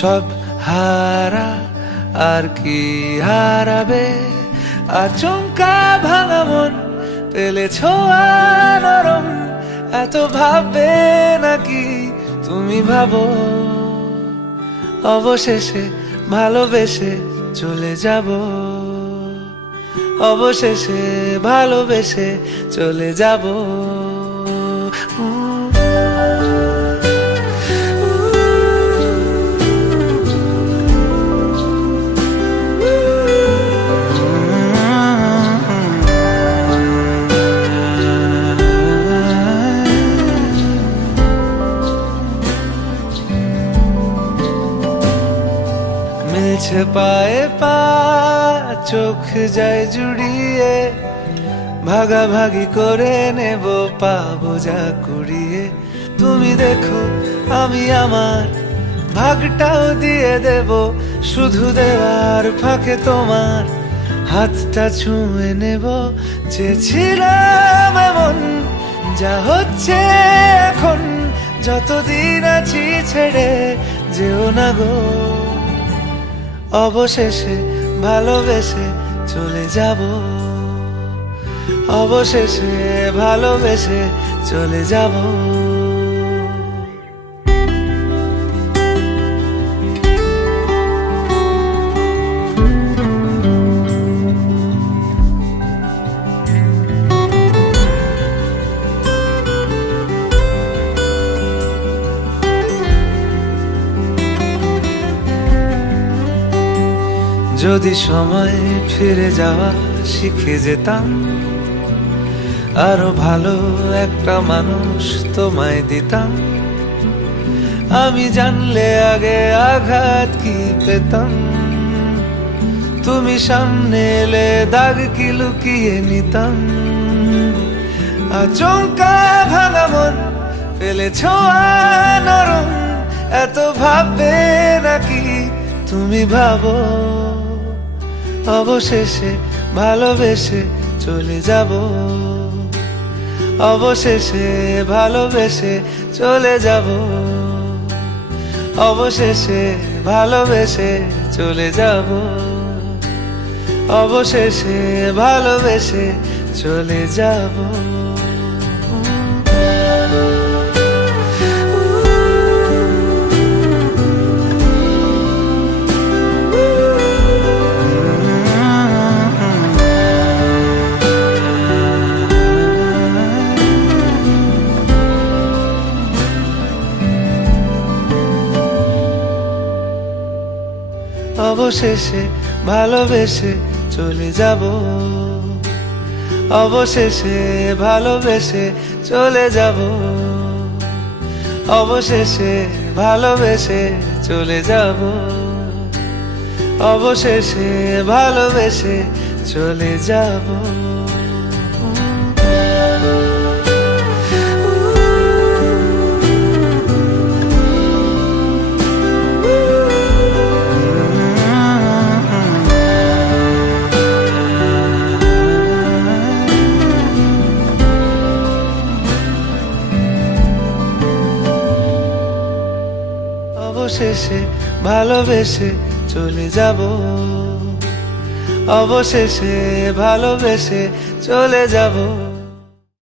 সব হারা আর কি হারাবে, আচমকা ভাঙা মন পেলে ছোঁয়া নরম, এত ভাববে নাকি তুমি ভাবো, অবশেষে ভালোবেসে চলে যাব, অবশেষে ভালোবেসে চলে যাব। মিলছে পায়ে পা, চোখ যায় জুড়িয়ে, ভাগাভাগি করে নেব পাবো যা কুড়িয়ে। তুমি দেখো আমি আমার ভাগটাও দিয়ে দেব, শুধু দেওয়ার ফাঁকে তোমার হাতটা ছুঁয়ে নেব। চেয়েছিলাম এমন, যা হচ্ছে এখন, যতদিন আছি ছেড়ে যেও না গো, অবশেষে ভালোবেসে চলে যাব, অবশেষে ভালোবেসে চলে যাব। যদি সময় ফিরে যাওয়া শিখে যেতাম, আরো ভালো একটা মানুষ তোমায় দিতাম, আমি জানলে আগে আঘাত কি পেতাম, তুমি সামনে এলে দাগ কি লুকিয়ে নিতাম। আচমকা ভাঙা মন পেলে ছোঁয়া নরম, এত ভাববে নাকি তুমি ভাবো, অবশেষে ভালোবেসে চলে যাব, অবশেষে ভালোবেসে চলে যাব, অবশেষে ভালোবেসে চলে যাব, অবশেষে ভালোবেসে চলে যাব। অবশেষে ভালোবেসে চলে যাব, অবশেষে ভালোবেসে চলে যাব, অবশেষে ভালোবেসে চলে যাব, অবশেষে ভালোবেসে চলে যাব। অবশেষে ভালোবেসে চলে যাব, অবশেষে ভালোবেসে চলে যাব।